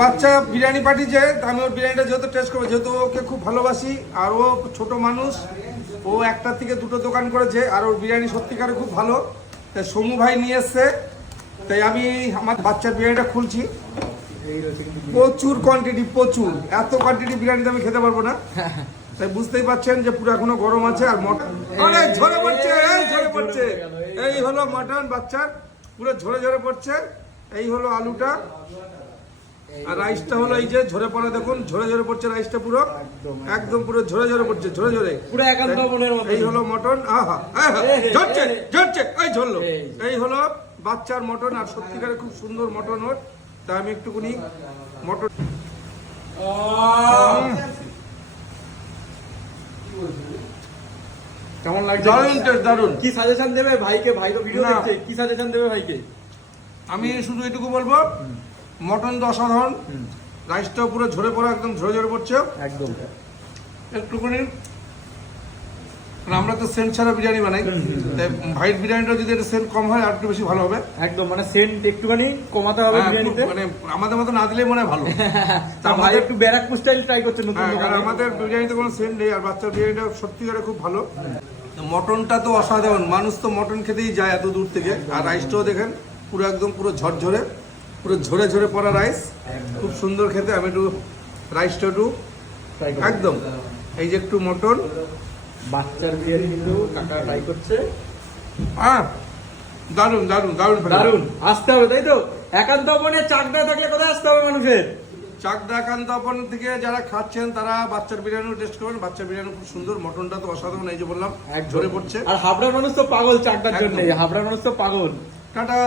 বাচ্চা বিরিয়ানি পাঠিয়েছে, আমি ওর বিরিয়ানিটা যেহেতু টেস্ট করবো, যেহেতু ওকে খুব ভালোবাসি আর ও ছোট মানুষ, ও একটা থেকে দুটো দোকান করেছে আর ওর বিরিয়ানি সত্যিকারে খুব ভালো। তাই সমু ভাই নিয়ে এসছে, তাই আমি আমার বাচ্চার বিরিয়ানিটা খুলছি। প্রচুর কোয়ান্টিটি, প্রচুর, এত কোয়ান্টিটি বিরিয়ানি আমি খেতে পারবো না। তাই বুঝতেই পারছেন যে পুরো এখনো গরম আছে। আর মটন ঝরে পড়ছে, এই ঝরে পড়ছে, এই হলো মটন বাচ্চার, পুরো ঝরে ঝরে পড়ছে। এই হলো আলুটা, আর রাইসটা হলো এই যে ঝরে পড়া, দেখুন ঝরে ঝরে পড়ছে রাইসটা, পুরো একদম পুরো ঝরে ঝরে পড়ছে, ঝরে ঝরে পুরো একান্ত মনের মতো। এই হলো মটন, আহা ঝরছে ঝরছে, এই ঝরলো। এই হলো বাচ্চার মটন, আর সত্যিকারে খুব সুন্দর মটন ওর। তা আমি একটুখানি মটন, কেমন লাগছে? দারুন টেস্ট, দারুন। কি সাজেশন দেবে ভাইকে? ভাই তো ভিডিও না। দেখছে, কি সাজেশন দেবে ভাইকে? আমি শুধু এটুকু বলবো, মটন তো অসাধারণ, রাইসটাও পুরো ঝরে পড়া, একদম ঝরে ঝরে পড়ছে একদম একটুখানি। আমরা তো সেন্ট ছাড়া বিরিয়ানি বানাই, তাই ভাইয়ের বিরিয়ানিটা যদি একটা সেন্ট কম হয় আর একটু বেশি ভালো হবে। একদম, মানে সেন্ট একটুখানি কমাতে হবে বিরিয়ানিতে। মানে আমাদের মতো না দিলেই মনে হয় ভালো। তা ভাই একটু ব্যারাকপুর স্টাইল ট্রাই করছে নতুন হ্যাঁ, দোকানে। কারণ আমাদের বিরিয়ানিতে কোনো সেন্ট নেই, আর বাচ্চার বিরিয়ানিটা সত্যিকারে খুব ভালো। মটনটা তো অসাধারণ, মানুষ তো মটন খেতেই যায় এত দূর থেকে। আর রাইসটাও দেখেন পুরো একদম পুরো ঝরঝরে, পুরো ঝরে ঝরে পড়া রাইস, খুব সুন্দর খেতে। আমি একটু রাইসটা একটু Try করো। একদম, এই যে একটু মটন, বাচ্চার বিরিয়ানি কিন্তু কাকা ট্রাই করছে। দারুন দারুন দারুন দারুন, আসতে হবে তাই তো? একান্ত মনে চাকদা থাকলে কোথায় আসতে হবে মানুষের? চাকদা কান্তাপন থেকে যারা খাচ্ছেন তারা বাচ্চার বিরিয়ানিও টেস্ট করবেন। বাচ্চার বিরিয়ানি খুব সুন্দর, মটনটা তো অসাধারণ, এই যে বললাম একদম। ঝরে পড়ছে। আর হাবড়ার মানুষ তো পাগল চাকদার একদম। জন্য, হাবড়ার মানুষ তো পাগল। টাটা।